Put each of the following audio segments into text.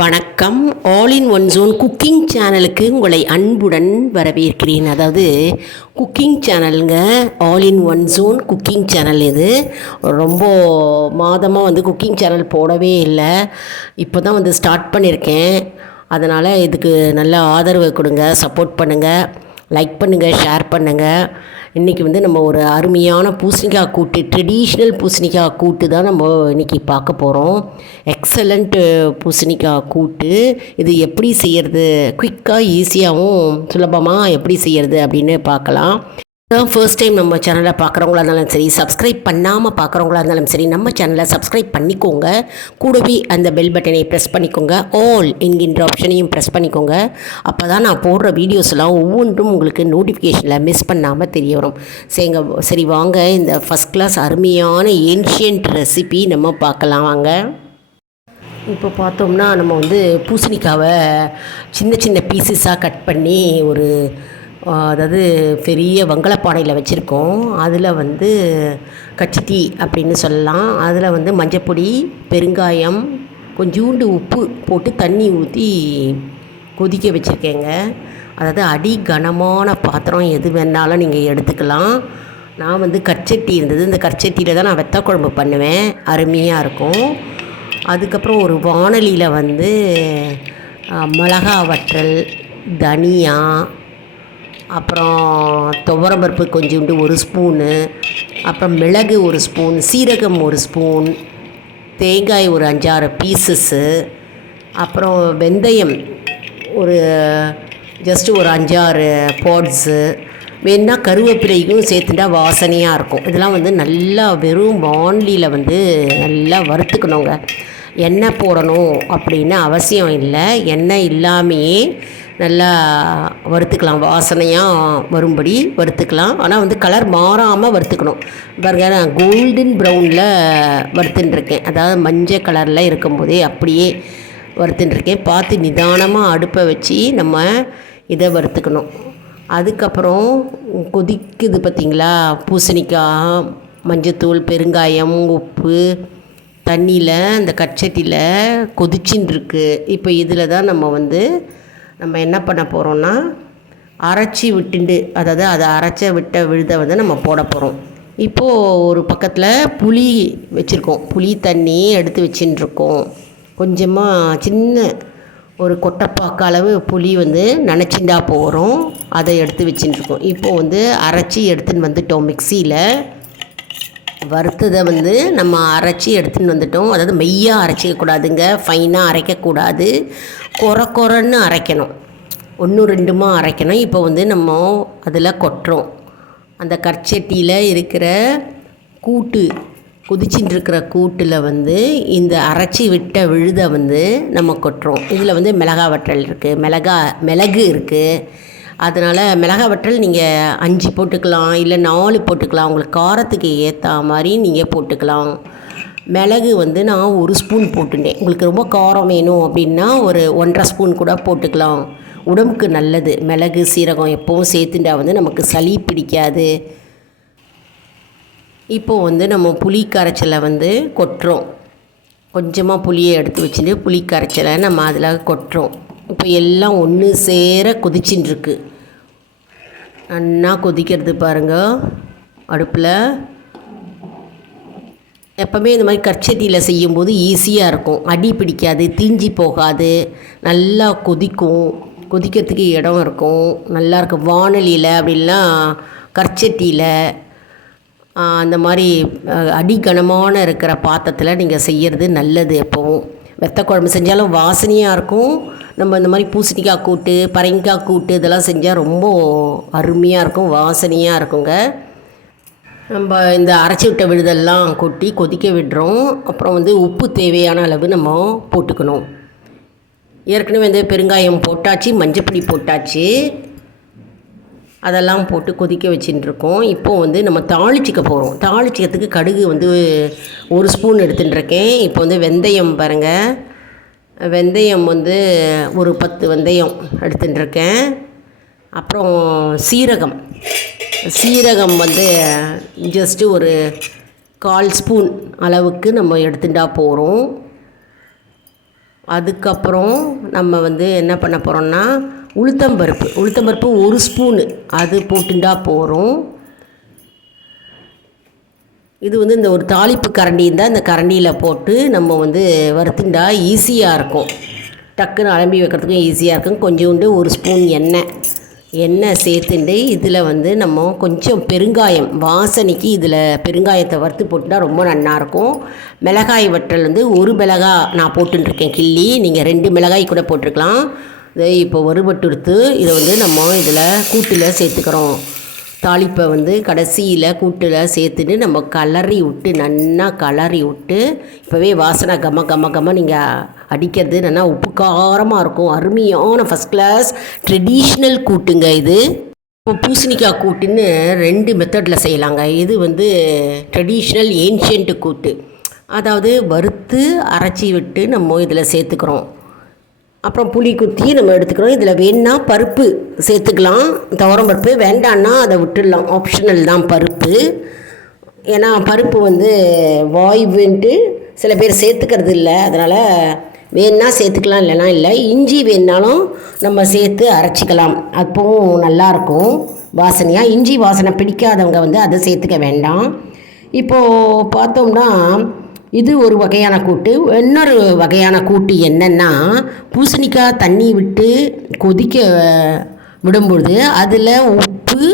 வணக்கம். All in one zone cooking சேனலுக்கு உங்களை அன்புடன் வரவேற்கிறேன். அதாவது குக்கிங் சேனலுங்க, all in one zone cooking channel. இது ரொம்ப மாதமாக குக்கிங் சேனல் போடவே இல்லை. இப்போ தான் ஸ்டார்ட் பண்ணியிருக்கேன். அதனால் இதுக்கு நல்ல ஆதரவு கொடுங்க, சப்போர்ட் பண்ணுங்கள், லைக் பண்ணுங்கள், ஷேர் பண்ணுங்கள். இன்றைக்கி நம்ம ஒரு அருமையான பூசணிக்காய் கூட்டு, ட்ரெடிஷ்னல் பூசணிக்காய் கூட்டு தான் நம்ம இன்றைக்கி பார்க்க போகிறோம். எக்ஸலண்ட் பூசணிக்காய் கூட்டு. இது எப்படி செய்கிறது, குயிக்காக ஈஸியாகவும் சுலபமாக எப்படி செய்கிறது அப்படின்னு பார்க்கலாம். ஃபர்ஸ்ட் டைம் நம்ம சேனலை பார்க்குறவங்களா இருந்தாலும் சரி, சப்ஸ்கிரைப் பண்ணாமல் பார்க்குறவங்களா இருந்தாலும் சரி, நம்ம சேனலை சப்ஸ்கிரைப் பண்ணிக்கோங்க. கூடவே அந்த பெல் பட்டனை ப்ரெஸ் பண்ணிக்கோங்க. ஆல் என்கின்ற ஆப்ஷனையும் ப்ரெஸ் பண்ணிக்கோங்க. அப்போ தான் நான் போடுற வீடியோஸ்லாம் ஒவ்வொன்றும் உங்களுக்கு நோட்டிஃபிகேஷனில் மிஸ் பண்ணாமல் தெரிய வரும். சரி வாங்க, இந்த ஃபஸ்ட் கிளாஸ் அருமையான ஏன்ஷியன்ட் ரெசிபி நம்ம பார்க்கலாம் வாங்க. இப்போ பார்த்தோம்னா நம்ம பூசணிக்காவை சின்ன சின்ன பீசஸாக கட் பண்ணி அதாவது பெரிய வங்கலப்பானையில் வச்சுருக்கோம். அதில் கச்சிட்டி அப்படின்னு சொல்லலாம். அதில் மஞ்சப்பொடி, பெருங்காயம், கொஞ்சூண்டு உப்பு போட்டு தண்ணி ஊற்றி கொதிக்க வச்சுருக்கேங்க. அதாவது அடி கனமான பாத்திரம் எது வேணாலும் நீங்கள் எடுத்துக்கலாம். நான் கற்சட்டி இருந்தது, இந்த கற்சட்டியில் தான் நான் வெத்த குழம்பு பண்ணுவேன், அருமையாக இருக்கும். அதுக்கப்புறம் ஒரு வாணலியில் மிளகா வற்றல், தனியா, அப்புறம் துவரம்பருப்பு கொஞ்சோண்டு 1 ஸ்பூனு, அப்புறம் மிளகு 1 ஸ்பூன், சீரகம் 1 ஸ்பூன், தேங்காய் ஒரு 5-6 பீசஸ்ஸு, அப்புறம் வெந்தயம் ஜஸ்ட்டு ஒரு 5-6 பாட்ஸு, வேணுன்னா கருவேப்பிலையும் சேர்த்துட்டா வாசனையாக இருக்கும். இதெல்லாம் நல்லா வெறும் வாணலியில் நல்லா வறுத்துக்கணுங்க. எண்ணெய் போடணும் அப்படின்னு அவசியம் இல்லை. எண்ணெய் இல்லாமையே நல்லா வறுத்துக்கலாம், வாசனையாக வரும்படி வறுத்துக்கலாம். ஆனால் கலர் மாறாமல் வறுத்துக்கணும். பாருங்க, நான் கோல்டன் ப்ரௌனில் வறுத்துட்டுருக்கேன். அதாவது மஞ்சள் கலரில் இருக்கும்போதே அப்படியே வறுத்துட்டுருக்கேன். பார்த்து நிதானமாக அடுப்பை வச்சு நம்ம இதை வறுத்துக்கணும். அதுக்கப்புறம் கொதிக்குது பார்த்திங்களா, பூசணிக்காய், மஞ்சத்தூள், பெருங்காயம், உப்பு தண்ணியில் அந்த கச்சட்டியில் கொதிச்சின்னு இருக்குது. இப்போ இதில் தான் நம்ம என்ன பண்ண போகிறோம்னா, அரைச்சி விட்டுண்டு, அதாவது அதை அரைச்ச விட்ட விழுதை நம்ம போட போகிறோம். இப்போது ஒரு பக்கத்தில் புளி வச்சுருக்கோம், புளி தண்ணி எடுத்து வச்சுட்டுருக்கோம். கொஞ்சமாக சின்ன ஒரு கொட்டைப்பாக்க அளவு புளி நனைச்சிண்டா போகிறோம், அதை எடுத்து வச்சுட்டுருக்கோம். இப்போது அரைச்சி எடுத்துன்னு வந்துட்டோம். மிக்சியில் வறுத்ததை நம்ம அரைச்சி எடுத்துன்னு வந்துட்டோம். அதாவது மெய்யாக அரைச்சிக்கக்கூடாதுங்க, ஃபைனாக அரைக்கக்கூடாது, கொரன்னு அரைக்கணும், 1-2 அரைக்கணும். இப்போ நம்ம அதில் கொட்டுறோம். அந்த கற்சட்டியில் இருக்கிற கூட்டு, கொதிச்சுட்டு இருக்கிற கூட்டில் இந்த அரைச்சி விட்ட விழுதை நம்ம கொட்டுறோம். இதில் மிளகா வற்றல் இருக்குது, மிளகு இருக்குது. அதனால் மிளகா வற்றல் நீங்கள் 5 போட்டுக்கலாம், இல்லை 4 போட்டுக்கலாம். உங்களுக்கு காரத்துக்கு ஏற்ற மாதிரி நீங்கள் போட்டுக்கலாம். மிளகு நான் 1 ஸ்பூன் போட்டுட்டேன். உங்களுக்கு ரொம்ப காரம் வேணும் அப்படின்னா ஒரு 1.5 ஸ்பூன் கூட போட்டுக்கலாம். உடம்புக்கு நல்லது. மிளகு, சீரகம் எப்போவும் சேர்த்துட்டா நமக்கு சளி பிடிக்காது. இப்போது நம்ம புளி கரைச்சலை கொட்டுறோம். கொஞ்சமாக புளியை எடுத்து வச்சுட்டு புளி கரைச்சலை நம்ம அதில் கொட்டுறோம். இப்போ எல்லாம் ஒன்று சேர கொதிச்சுட்டுருக்கு. நல்லா கொதிக்கிறது பாருங்கள் அடுப்பில். எப்போவுமே இந்த மாதிரி கற்சட்டியில் செய்யும்போது ஈஸியாக இருக்கும், அடி பிடிக்காது, தீஞ்சி போகாது, நல்லா கொதிக்கும், கொதிக்கிறதுக்கு இடம் இருக்கும், நல்லாயிருக்கும். வாணலியில் அப்படின்லாம் கற்சட்டியில் அந்த மாதிரி அடிகனமான இருக்கிற பாத்திரத்தில் நீங்கள் செய்கிறது நல்லது. எப்போவும் வெத்த குழம்பு செஞ்சாலும் வாசனையாக இருக்கும். நம்ம இந்த மாதிரி பூசணிக்காய் கூட்டு, பரங்கிக்காய் கூட்டு இதெல்லாம் செஞ்சால் ரொம்ப அருமையாக இருக்கும், வாசனையாக இருக்குங்க. நம்ம இந்த அரைச்சி விட்ட விழுதெல்லாம் கொட்டி கொதிக்க விடுறோம். அப்புறம் உப்பு தேவையான அளவு நம்ம போட்டுக்கணும். ஏற்கனவே பெருங்காயம் போட்டாச்சு, மஞ்சப்பொடி போட்டாச்சு, அதெல்லாம் போட்டு கொதிக்க வச்சுட்டுருக்கோம். இப்போது நம்ம தாளிச்சிக்க போகிறோம். தாளிச்சிக்கிறதுக்கு கடுகு 1 ஸ்பூன் எடுத்துட்டுருக்கேன். இப்போ வெந்தயம் பாருங்கள், வெந்தயம் ஒரு 10 வெந்தயம் எடுத்துட்டுருக்கேன். அப்புறம் சீரகம் ஜஸ்ட்டு ஒரு 1/4 ஸ்பூன் அளவுக்கு நம்ம எடுத்துட்டா போகிறோம். அதுக்கப்புறம் நம்ம வந்து என்ன பண்ண போகிறோம்னா உளுத்தம்பருப்பு 1 ஸ்பூனு அது போட்டுண்டா போகிறோம். இது வந்து இந்த ஒரு தாளிப்பு கரண்டி இருந்தால் இந்த கரண்டியில் போட்டு நம்ம வந்து வறுத்துண்டா ஈஸியாக இருக்கும். டக்குன்னு அலம்பி வைக்கிறதுக்கும் ஈஸியாக இருக்கும். கொஞ்சோண்டு 1 ஸ்பூன் எண்ணெய் சேர்த்துண்டு இதில் வந்து நம்ம கொஞ்சம் பெருங்காயம் வாசனைக்கு இதில் பெருங்காயத்தை வறுத்து போட்டுட்டா ரொம்ப நல்லாயிருக்கும். மிளகாய் வற்றல் வந்து 1 மிளகாய் நான் போட்டுருக்கேன் கிள்ளி. நீங்கள் 2 மிளகாய் கூட போட்டிருக்கலாம். இதை இப்போ வறுபட்டு எடுத்து இதை வந்து நம்ம இதில் கூட்டில் சேர்த்துக்கிறோம். தாளிப்பை வந்து கடைசியில் கூட்டில் சேர்த்துட்டு நம்ம நல்லா கலரி விட்டு இப்போவே வாசனை கம நீங்கள் அடிக்கிறது நல்லா உப்பு காரமாக இருக்கும். அருமையான ஃபஸ்ட் கிளாஸ் ட்ரெடிஷ்னல் கூட்டுங்க இது. இப்போ பூசணிக்காய் கூட்டுன்னு 2 மெத்தடில் செய்யலாங்க. இது வந்து ட்ரெடிஷ்னல் ஏன்ஷியன்ட்டு கூட்டு, அதாவது வறுத்து அரைச்சி விட்டு நம்ம இதில் சேர்த்துக்கிறோம். அப்புறம் புளி குத்தி நம்ம எடுத்துக்கிறோம். இதில் வேணுன்னா பருப்பு சேர்த்துக்கலாம். துவரம் பருப்பு வேண்டான்னா அதை விட்டுடலாம், ஆப்ஷனல் தான் பருப்பு. ஏன்னா பருப்பு வந்து வாய்வுன்ட்டு சில பேர் சேர்த்துக்கிறது இல்லை. அதனால் வேணுன்னா சேர்த்துக்கலாம், இல்லைனா இல்லை. இஞ்சி வேணுனாலும் நம்ம சேர்த்து அரைச்சிக்கலாம், அப்பவும் நல்லாயிருக்கும் வாசனையாக. இஞ்சி வாசனை பிடிக்காதவங்க வந்து அதை சேர்த்துக்க வேண்டாம். இப்போது பார்த்தோம்னா இது ஒரு வகையான கூட்டு. இன்னொரு வகையான கூட்டு என்னென்னா, பூசணிக்காய் தண்ணி விட்டு கொதிக்க விடும்பொழுது அதில் உப்பு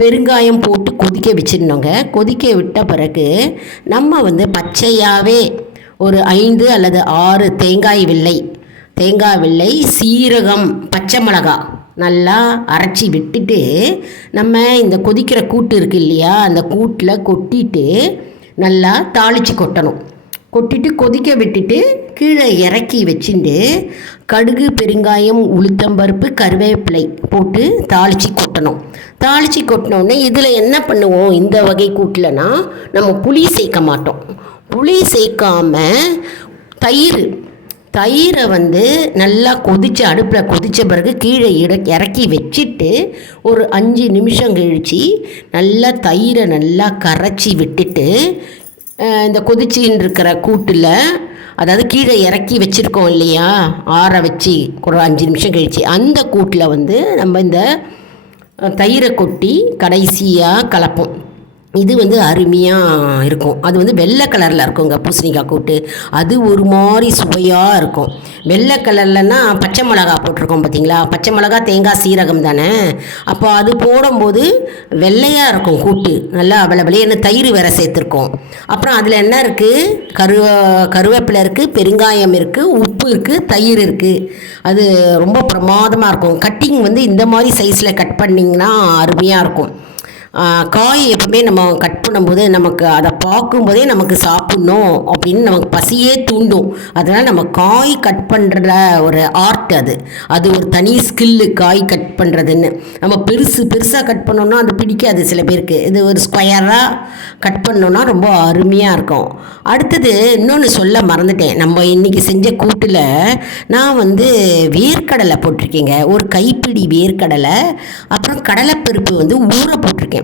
பெருங்காயம் போட்டு கொதிக்க வச்சிடணுங்க. கொதிக்க விட்ட பிறகு நம்ம வந்து பச்சையாகவே ஒரு 5 அல்லது 6 தேங்காய் வெள்ளை, சீரகம், பச்சை மிளகாய் நல்லா அரைச்சி விட்டுட்டு நம்ம இந்த கொதிக்கிற கூட்டு இருக்குது இல்லையா, அந்த கூட்டில் கொட்டிட்டு நல்லா தாளித்து கொட்டிட்டு கொதிக்க விட்டுட்டு கீழே இறக்கி வச்சுட்டு கடுகு, பெருங்காயம், உளுத்தம்பருப்பு, கருவேப்பிலை போட்டு தாளித்து கொட்டினோடனே இதில் என்ன பண்ணுவோம், இந்த வகை கூட்டில்னா நம்ம புளி சேர்க்க மாட்டோம். புளி சேர்க்காமல் தயிரை வந்து நல்லா அடுப்பில் கொதித்த பிறகு கீழே இறக்கி வச்சுட்டு ஒரு 5 நிமிஷம் கழித்து நல்லா தயிரை நல்லா கரைச்சி விட்டுட்டு இந்த கொதிச்சின்னு இருக்கிற கூட்டில், அதாவது கீழே இறக்கி வச்சுருக்கோம் இல்லையா, ஆற வச்சு ஒரு 5 நிமிஷம் கழித்து அந்த கூட்டில் வந்து நம்ம இந்த தயிரை கொட்டி கடைசியாக கலப்போம். இது வந்து அருமையாக இருக்கும். அது வந்து வெள்ளை கலரில் இருக்குங்க பூசணிக்காய் கூட்டு. அது ஒரு மாதிரி சுவையாக இருக்கும். வெள்ளை கலர்லன்னா பச்சை மிளகா போட்டிருக்கோம் பார்த்தீங்களா, பச்சை மிளகா, தேங்காய், சீரகம் தானே. அப்போ அது போடும்போது வெள்ளையாக இருக்கும் கூட்டு, நல்லா வெள்ளைன்னு. தயிர் வேறு சேர்த்துருக்கோம். அப்புறம் அதில் என்ன இருக்குது, கருவேப்பிலை இருக்குது, பெருங்காயம் இருக்குது, உப்பு இருக்குது, தயிர் இருக்குது. அது ரொம்ப பிரமாதமாக இருக்கும். கட்டிங் வந்து இந்த மாதிரி சைஸில் கட் பண்ணிங்கன்னா அருமையாக இருக்கும். காய் எப்பவுமே நம்ம கட் பண்ணும்போது நமக்கு அதை பார்க்கும்போதே நமக்கு சாப்பிட்ணும் அப்படின்னு நமக்கு பசியே தூண்டும். அதனால் நம்ம காய் கட் பண்ணுற ஒரு ஆர்ட் அது ஒரு தனி ஸ்கில்லு காய் கட் பண்ணுறதுன்னு. நம்ம பெருசாக கட் பண்ணோன்னா அது பிடிக்காது சில பேருக்கு. இது ஒரு ஸ்கொயராக கட் பண்ணோன்னா ரொம்ப அருமையாக இருக்கும். அடுத்தது இன்னொன்று சொல்ல மறந்துட்டேன், நம்ம இன்றைக்கி செஞ்ச கூட்டில் நான் வந்து வேர்க்கடலை போட்டிருக்கேங்க, ஒரு கைப்பிடி வேர்க்கடலை. அப்புறம் கடலைப்பருப்பு வந்து ஊற போட்டிருக்கேன்.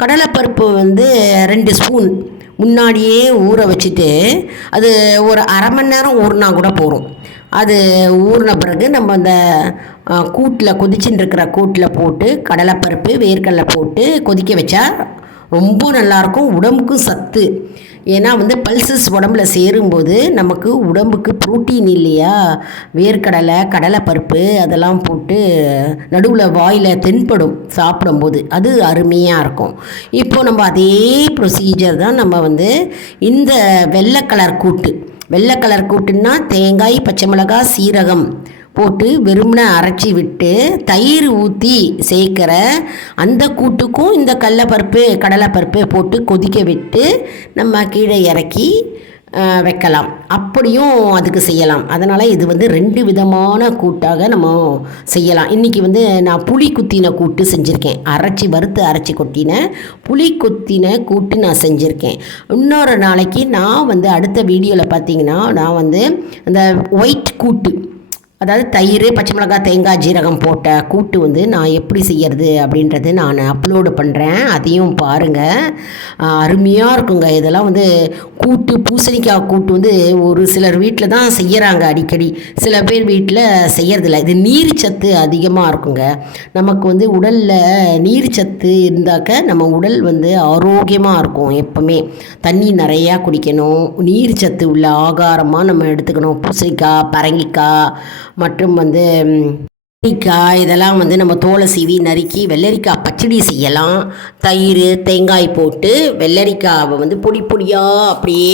கடலைப்பருப்பு வந்து 2 ஸ்பூன் முன்னாடியே ஊற வச்சுட்டு அது ஒரு அரை மணி நேரம் ஊறினா கூட போகும். அது ஊறின பிறகு நம்ம அந்த கூட்டில் கொதிச்சுட்டு இருக்கிற கூட்டில் போட்டு கடலைப்பருப்பு, வேர்க்கடலை போட்டு கொதிக்க வச்சா ரொம்ப நல்லாயிருக்கும். உடம்புக்கும் சத்து. ஏன்னா வந்து பல்சஸ் உடம்புல சேரும்போது நமக்கு உடம்புக்கு ப்ரோட்டீன் இல்லையா, வேர்க்கடலை, கடலைப்பருப்பு அதெல்லாம் போட்டு நடுவில் வாயில் தென்படும் சாப்பிடும்போது, அது அருமையாக இருக்கும். இப்போது நம்ம அதே ப்ரொசீஜர் தான் நம்ம வந்து இந்த வெள்ளை கலர் கூட்டுன்னா தேங்காய், பச்சை மிளகாய், சீரகம் போட்டு வெறுமனை அரைச்சி விட்டு தயிர் ஊற்றி சேர்க்குற அந்த கூட்டுக்கும் இந்த கடலைப்பருப்பு போட்டு கொதிக்க விட்டு நம்ம கீழே இறக்கி வைக்கலாம். அப்படியும் அதுக்கு செய்யலாம். அதனால் இது வந்து 2 விதமான கூட்டாக நம்ம செய்யலாம். இன்றைக்கி வந்து நான் புளி குத்தின கூட்டு செஞ்சுருக்கேன். வறுத்து அரைச்சி கொட்டின புளி குத்தின கூட்டு நான் செஞ்சுருக்கேன். இன்னொரு நாளைக்கு நான் வந்து அடுத்த வீடியோவில் பார்த்தீங்கன்னா நான் வந்து அந்த ஒயிட் கூட்டு, அதாவது தயிர், பச்சை மிளகாய், தேங்காய், ஜீரகம் போட்ட கூட்டு வந்து நான் எப்படி செய்யறது அப்படின்றது நான் அப்லோடு பண்ணுறேன். அதையும் பாருங்கள். அருமையாக இருக்குங்க. இதெல்லாம் வந்து கூட்டு, பூசணிக்காய் கூட்டு வந்து ஒரு சிலர் வீட்டில் தான் செய்கிறாங்க அடிக்கடி. சில பேர் வீட்டில் செய்யறதில்ல. இது நீர் சத்து அதிகமாக இருக்குங்க. நமக்கு வந்து உடலில் நீர் சத்து இருந்தாக்க நம்ம உடல் வந்து ஆரோக்கியமாக இருக்கும். எப்போவுமே தண்ணி நிறையா குடிக்கணும். நீர் சத்து உள்ள ஆகாரமாக நம்ம எடுத்துக்கணும். பூசணிக்காய், பரங்கிக்காய் மற்றும் வந்து வெள்ளரிக்காய் இதெல்லாம் வந்து நம்ம தோலை சீவி நறுக்கி வெள்ளரிக்காய் பச்சடி செய்யலாம். தயிர், தேங்காய் போட்டு வெள்ளரிக்காவை வந்து பொடி பொடியாக அப்படியே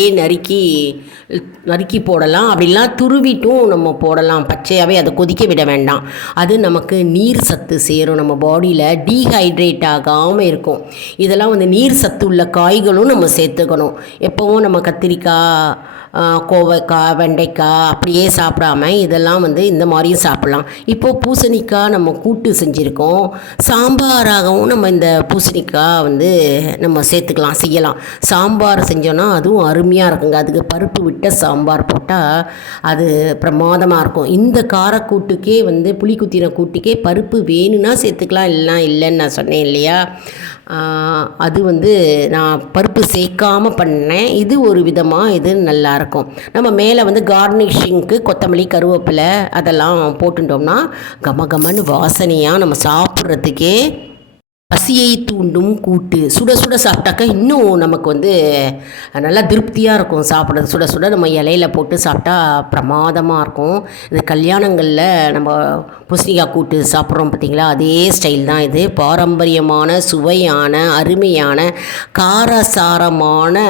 நறுக்கி போடலாம். அப்படிலாம் துருவிட்டும் நம்ம போடலாம். பச்சையாகவே அதை கொதிக்க விட வேண்டாம். அது நமக்கு நீர் சத்து சேரும். நம்ம பாடியில் டீஹைட்ரேட் ஆகாமல் இருக்கும். இதெல்லாம் வந்து நீர் சத்து உள்ள காய்களும் நம்ம சேர்த்துக்கணும். எப்போவும் நம்ம கத்திரிக்காய், கோவைக்காய், வெண்டைக்காய் அப்படியே சாப்பிடாம இதெல்லாம் வந்து இந்த மாதிரியும் சாப்பிட்லாம். இப்போது பூசணிக்காய் நம்ம கூட்டு செஞ்சுருக்கோம். சாம்பாராகவும் நம்ம இந்த பூசணிக்காய் வந்து நம்ம செய்யலாம். சாம்பார் செஞ்சோன்னா அதுவும் அருமையாக இருக்குங்க. அதுக்கு பருப்பு விட்ட சாம்பார் போட்டால் அது பிரமாதமாக இருக்கும். இந்த காரக்கூட்டுக்கே வந்து புளி குத்தின கூட்டுக்கே பருப்பு வேணும்னா சேர்த்துக்கலாம், இல்லைன்னு நான் சொன்னேன் இல்லையா. அது வந்து நான் பருப்பு சேர்க்காமல் பண்ணேன். இது ஒரு விதமாக இது நல்லாயிருக்கும். நம்ம மேலே வந்து கார்னிஷிங்க்கு கொத்தமல்லி, கருவேப்பிலை அதெல்லாம் போட்டுட்டோம்னா கமகமன்னு வாசனையாக நம்ம சாப்பிட்றதுக்கே பசியை தூண்டும் கூட்டு. சுட சுட சாப்பிட்டாக்கா இன்னும் நமக்கு வந்து நல்லா திருப்தியாக இருக்கும். சாப்பிட்றது சுட சுட நம்ம இலையில போட்டு சாப்பிட்டா பிரமாதமாக இருக்கும். இது கல்யாணங்களில் நம்ம பூசணிக்காய் கூட்டு சாப்பிட்றோம் பார்த்திங்களா, அதே ஸ்டைல் தான் இது. பாரம்பரியமான, சுவையான, அருமையான, காரசாரமான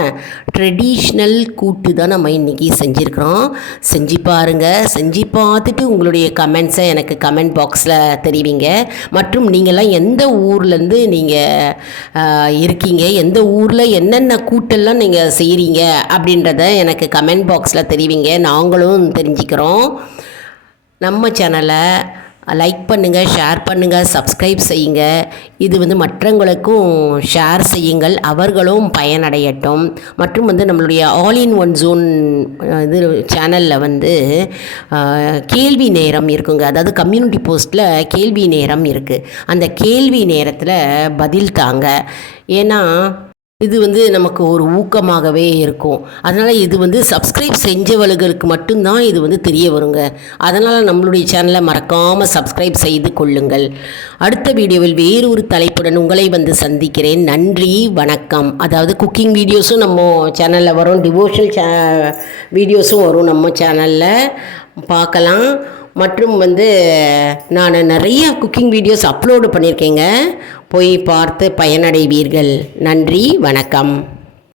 ட்ரெடிஷ்னல் கூட்டு தான் நம்ம இன்றைக்கி செஞ்சுருக்கிறோம். செஞ்சு பாருங்கள். செஞ்சு பார்த்துட்டு உங்களுடைய கமெண்ட்ஸை எனக்கு கமெண்ட் பாக்ஸில் தெரிவிங்க. மற்றும் நீங்கள்லாம் எந்த ஊர்லேருந்து நீங்கள் இருக்கீங்க, எந்த ஊரில் என்னென்ன கூட்டெல்லாம் நீங்கள் செய்கிறீங்க அப்படின்றத எனக்கு கமெண்ட் பாக்ஸில் தெரிவிங்க. நாங்களும் தெரிஞ்சுக்கிறோம். நம்ம சேனலை லைக் பண்ணுங்கள், ஷேர் பண்ணுங்கள், சப்ஸ்கிரைப் செய்யுங்க. இது வந்து மற்றவங்களுக்கும் ஷேர் செய்யுங்கள், அவர்களும் பயனடையட்டும். மற்றும் வந்து நம்மளுடைய ஆல் இன் ஒன் ஜோன் இது சேனலில் வந்து கேள்வி நேரம் இருக்குங்க. அதாவது கம்யூனிட்டி போஸ்ட்டில் கேள்வி நேரம் இருக்குது. அந்த கேள்வி நேரத்தில் பதில் தாங்க. ஏன்னா இது வந்து நமக்கு ஒரு ஊக்கமாகவே இருக்கும். அதனால் இது வந்து சப்ஸ்கிரைப் செஞ்சவர்களுக்கு மட்டும்தான் இது வந்து தெரிய வருங்க. அதனால் நம்மளுடைய சேனலை மறக்காமல் சப்ஸ்கிரைப் செய்து கொள்ளுங்கள். அடுத்த வீடியோவில் வேறு ஒரு தலைப்புடன் உங்களை வந்து சந்திக்கிறேன். நன்றி, வணக்கம். அதாவது குக்கிங் வீடியோஸும் நம்ம சேனலில் வரும், டிவோஷனல் வீடியோஸும் வரும். நம்ம சேனலில் பார்க்கலாம். மற்றும் வந்து நான் நிறைய குக்கிங் வீடியோஸ் அப்லோடு பண்ணியிருக்கேங்க. போய் பார்த்து பயனடைவீர்கள். நன்றி, வணக்கம்.